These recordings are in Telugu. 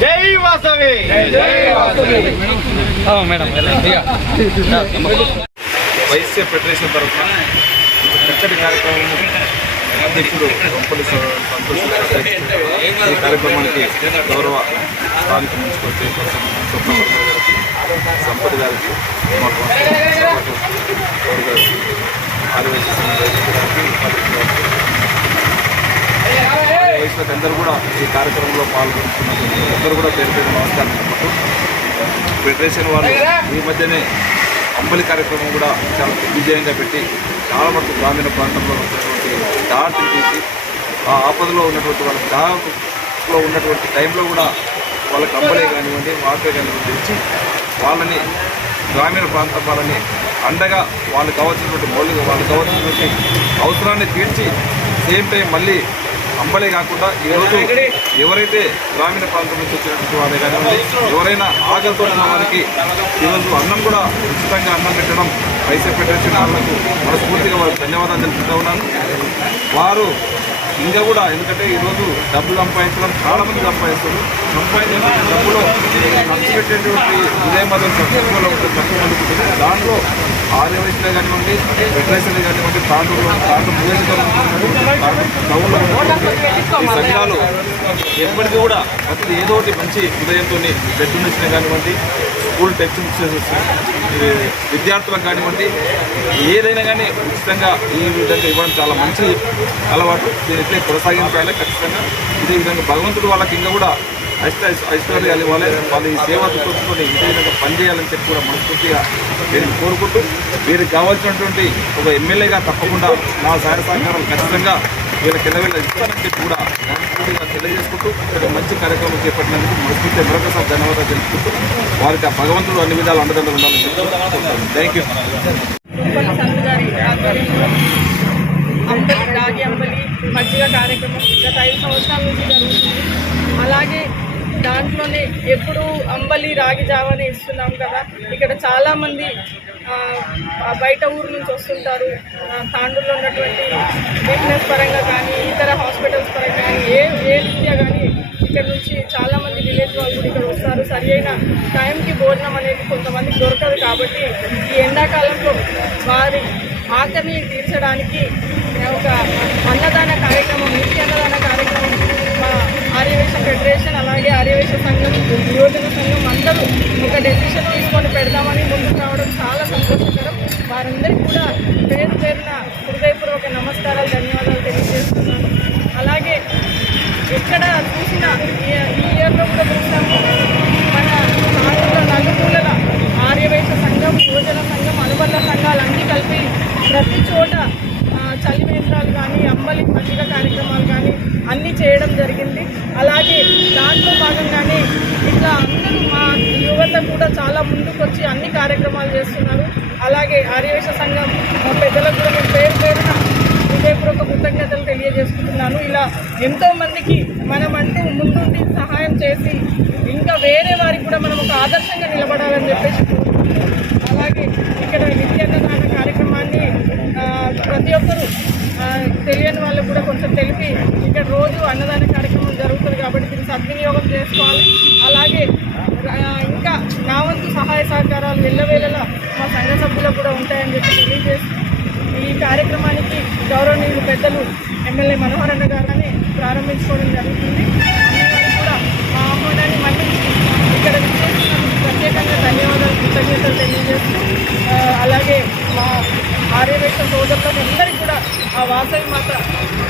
జై వాసవి! మేడం వైశ్య ఫెడరేషన్ తరఫున చక్కటి కార్యక్రమం అధ్యక్షుడు గొప్పలి సంతోష్ ఈ కార్యక్రమానికి గౌరవ స్థానిక మున్సిపల్ చైర్పర్సన్ గారికి సంపద గారికి వయసులకు అందరూ కూడా ఈ కార్యక్రమంలో పాల్గొంటున్నారు అందరూ కూడా పేరు పేరు నమస్కారం చెప్పుకుంటూ ఫెడరేషన్ వాళ్ళు ఈ మధ్యనే అంబలి కార్యక్రమం కూడా చాలా విజయంగా పెట్టి చాలా మటుకు గ్రామీణ ప్రాంతంలో ఉన్నటువంటి దాటిని తీసి ఆ ఆపదలో ఉన్నటువంటి వాళ్ళ దాలో ఉన్నటువంటి టైంలో కూడా వాళ్ళకి అంబలే కానివ్వండి వాటర్ కానివ్వండి ఇచ్చి వాళ్ళని గ్రామీణ ప్రాంత వాళ్ళని అండగా వాళ్ళకి కావాల్సినటువంటి మౌలిక వాళ్ళకి కావాల్సినటువంటి అవసరాన్ని తీర్చి సేమ్ టైం మళ్ళీ అంబలే కాకుండా ఈరోజు ఎవరైతే గ్రామీణ ప్రాంతం నుంచి వచ్చినటువంటి వారే కానివ్వండి ఎవరైనా ఆకలితో ఉన్న వారికి ఈరోజు అన్నం కూడా ఉచితంగా అన్నం పెట్టడం వైసీపీ ఫెడరేషన్ వాళ్ళకు మనస్ఫూర్తిగా వారికి ధన్యవాదాలు తెలుపుతూ ఉన్నాను. వారు ఇంకా కూడా ఎందుకంటే ఈరోజు డబ్బులు సంపాదించడం చాలా మంది సంపాదిస్తారు సంపాదించిన డబ్బులో ఖర్చు పెట్టేటువంటి ఉదయం మొదలు తక్కువలో ఉంటుంది తక్కువ ఉంటుంది దాంట్లో ఆర్యవైశ్యులే కానివ్వండి ఫెడరేషన్ కానివ్వండి తాండూరులో దాంట్లో ఈ సంఘాలు ఎప్పటికీ కూడా ప్రతి ఏదో ఒకటి మంచి ఉదయంతో పెట్టునిచ్చిన కానివ్వండి స్కూల్ టెక్స్ట్ బుక్స్ విద్యార్థులకు కానివ్వండి ఏదైనా కానీ ఉచితంగా ఈ విధంగా ఇవ్వడం చాలా మంచి అలవాటు. దీనిపై కొనసాగించాలి ఖచ్చితంగా. ఇదే విధంగా భగవంతుడు వాళ్ళకి ఇంకా కూడా అష్ట ఐశ్వర్యాలు ఇవ్వాలి. వాళ్ళు ఈ సేవా దృక్పథంతో ఇదే విధంగా పనిచేయాలని చెప్పి కూడా మనస్ఫూర్తిగా నేను కోరుకుంటూ మీరు కావాల్సినటువంటి ఒక ఎమ్మెల్యేగా తప్పకుండా నా సహాయ సహకారాలు ఖచ్చితంగా వీళ్ళకి ఎల్లవేళ ఇస్తానని చెప్పి కూడా మనస్ఫూర్తిగా తెలియజేసుకుంటూ ఇక్కడ మంచి కార్యక్రమం చేపట్టినందుకు మనస్ఫూర్తి మరొకసారి ధన్యవాదాలు తెలుసుకుంటూ వారికి ఆ భగవంతుడు అన్ని విధాలు అండదండలు ఉండాలని చెప్తున్నాను థ్యాంక్ యూ అంబలి రాగి అంబలి పండుగ కార్యక్రమం గత ఐదు సంవత్సరాల నుంచి జరుగుతుంది. అలాగే దాంట్లోనే ఎప్పుడు అంబలి రాగి జావని ఇస్తున్నాం కదా. ఇక్కడ చాలామంది బయట ఊరు నుంచి వస్తుంటారు. తాండూరులో ఉన్నటువంటి బిజినెస్ పరంగా కానీ ఇతర హాస్పిటల్స్ పరంగా కానీ ఏ ఏ రీత్యా కానీ ఇక్కడ నుంచి చాలామంది విలేజ్ వాళ్ళు కూడా ఇక్కడ వస్తారు. సరి అయిన టైంకి భోజనం అనేది కొంతమందికి దొరకదు కాబట్టి ఈ ఎండాకాలంలో వారి ఆకలిని తీర్చడానికి ఒక అన్నదాన కార్యక్రమం నిత్య అన్నదాన కార్యక్రమం మా ఆర్యవేశ ఫెడరేషన్ అలాగే ఆర్యవేశ సంఘం యువజన సంఘం అందరూ ఒక డెసిషన్ తీసుకొని పెడదామని ముందుకు రావడం చాలా సంతోషకరం. వారందరికీ కూడా పేరు పేరున హృదయపూర్వక నమస్కారాలు ధన్యవాదాలు తెలియజేస్తున్నాను. అలాగే ఎక్కడ చూసినా ఈ ఇయర్లో కూడా చూసాము మన రాష్ట్ర నలుమూలల ఆర్యవైశ్య సంఘం యువజన సంఘం అనుబంధ సంఘాలు అన్నీ కలిపి ప్రతి చోట ఆ, చలివేంద్రాలు కానీ అంబలి మజ్జిగ కార్యక్రమాలు కానీ అన్నీ చేయడం జరిగింది అలాగే దాంట్లో ఇంకా అందరూ మా యువత కూడా చాలా ముందుకు వచ్చి అన్ని కార్యక్రమాలు చేస్తున్నారు. అలాగే ఆర్యవేశ సంఘం మా పెద్దలకు కూడా నేను పేరు పేరున హృదయపూర్వక కృతజ్ఞతలు తెలియజేసుకుంటున్నాను. ఇలా ఎంతో మందికి మనం అంటూ ముందుండి సహాయం చేసి ఇంకా వేరే వారికి కూడా మనం ఒక ఆదర్శంగా నిలబడాలని చెప్పేసి అలాగే ఇక్కడ నిత్యాన్నదాన కార్యక్రమాన్ని ప్రతి ఒక్కరూ తెలియని వాళ్ళకు కూడా కొంచెం తెలిపి ఇక్కడ రోజు అన్నదాన కార్యక్రమం జరుగుతుంది కాబట్టి దీన్ని సద్వినియోగం చేసుకోవాలి. అలాగే ఇంకా నా వంతు సహాయ సహకారాలు వెళ్ళవేళలా మా సంఘ సభ్యులకు కూడా ఉంటాయని చెప్పి తెలియజేస్తూ ఈ కార్యక్రమానికి గౌరవనీయులు పెద్దలు ఎమ్మెల్యే మనోహర్ అన్న గారిని ప్రారంభించుకోవడం జరుగుతుంది. కూడా మా ఆహ్వానాన్ని మన్నించి ఇక్కడ విచ్చేసినందుకు ప్రత్యేకంగా ధన్యవాదాలు కృతజ్ఞతలు తెలియజేస్తూ అలాగే మా ఆర్యవేశ సోదరులకు అందరికీ కూడా ఆ వాసవి మాత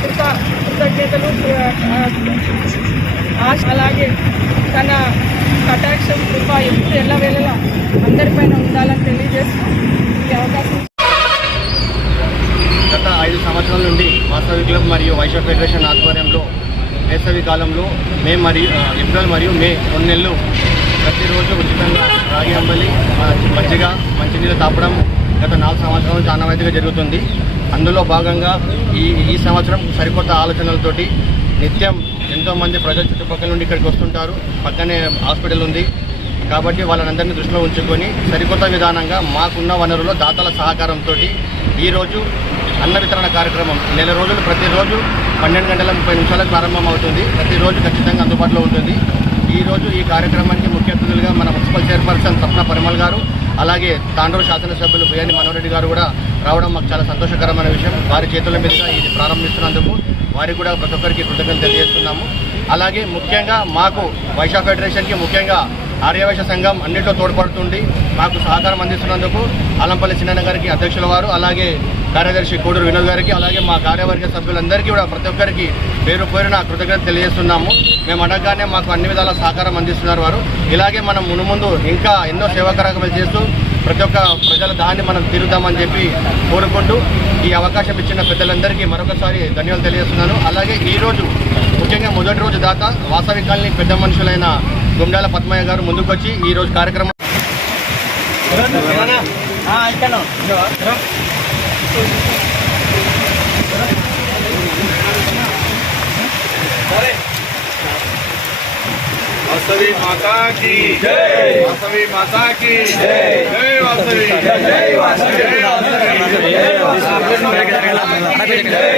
కృత కృతజ్ఞతలు ఆశ అలాగే తన కటాక్షం కృప ఎప్పుడు ఎల్లవేళలా అందరిపైన ఉండాలని తెలియజేస్తూ ఈ అవకాశం గత ఐదు సంవత్సరాల నుండి వాసవి క్లబ్ మరియు వైశ్య ఫెడరేషన్ ఆధ్వర్యంలో వేసవి కాలంలో మే మరియు ఏప్రిల్ మరియు మే రెండు నెలలు ప్రతిరోజు ఉచితంగా రాగి అంబలి మజ్జిగ మంచినీళ్ళు తాపడం గత నాలుగు సంవత్సరాలు చాలా ఆనవాయితీగా జరుగుతుంది. అందులో భాగంగా ఈ ఈ సంవత్సరం సరికొత్త ఆలోచనలతోటి నిత్యం ఎంతోమంది ప్రజలు చుట్టుపక్కల నుండి ఇక్కడికి వస్తుంటారు. పక్కనే హాస్పిటల్ ఉంది. కాబట్టి వాళ్ళందరినీ దృష్టిలో ఉంచుకొని సరికొత్త విధానంగా మాకున్న వనరులో దాతల సహకారంతో ఈరోజు అన్న వితరణ కార్యక్రమం. నెల రోజులు ప్రతిరోజు పన్నెండు గంటల ముప్పై నిమిషాలకు ప్రారంభం అవుతుంది. ప్రతిరోజు ఖచ్చితంగా అందుబాటులో ఉంటుంది. ఈరోజు ఈ కార్యక్రమానికి ముఖ్య అతిథులుగా మన మున్సిపల్ చైర్పర్సన్ సప్న పరిమల్ గారు అలాగే తాండూరు శాసనసభ్యులు బియ్యాని మనోరెడ్డి గారు కూడా రావడం మాకు చాలా సంతోషకరమైన విషయం. వారి చేతుల మీదుగా ఇది ప్రారంభిస్తున్నందుకు వారికి కూడా ప్రతి ఒక్కరికి కృతజ్ఞతలు తెలియజేస్తున్నాము. అలాగే ముఖ్యంగా మాకు వైశా ఫెడరేషన్కి ముఖ్యంగా ఆర్యవైశ్య సంఘం అన్నింటిలో తోడ్పడుతుండి మాకు సహకారం అందిస్తున్నందుకు అలంపల్లి చిన్న గారికి అధ్యక్షుల వారు అలాగే కార్యదర్శి కోడూరు వినోద్ గారికి అలాగే మా కార్యవర్గ సభ్యులందరికీ కూడా ప్రతి ఒక్కరికి పేరు పేరున కృతజ్ఞత తెలియజేస్తున్నాము. మేము అడగగానే మాకు అన్ని విధాల సహకారం అందిస్తున్నారు వారు. ఇలాగే మనం మునుముందు ఇంకా ఎన్నో సేవా కార్యక్రమాలు చేస్తూ ప్రతి ఒక్క ప్రజల దాన్ని మనం తీరుదామని చెప్పి కోరుకుంటూ ఈ అవకాశం ఇచ్చిన పెద్దలందరికీ మరొకసారి ధన్యవాదాలు తెలియజేస్తున్నాను. అలాగే ఈరోజు ముఖ్యంగా మొదటి రోజు దాకా వాసవి కాలనీ పెద్ద మనుషులైన గుండాల పద్మయ్య గారు ముందుకొచ్చి ఈ రోజు కార్యక్రమం వాసవి మాతా की जय वासवी माता की जय जय वासवी जय वासवी जय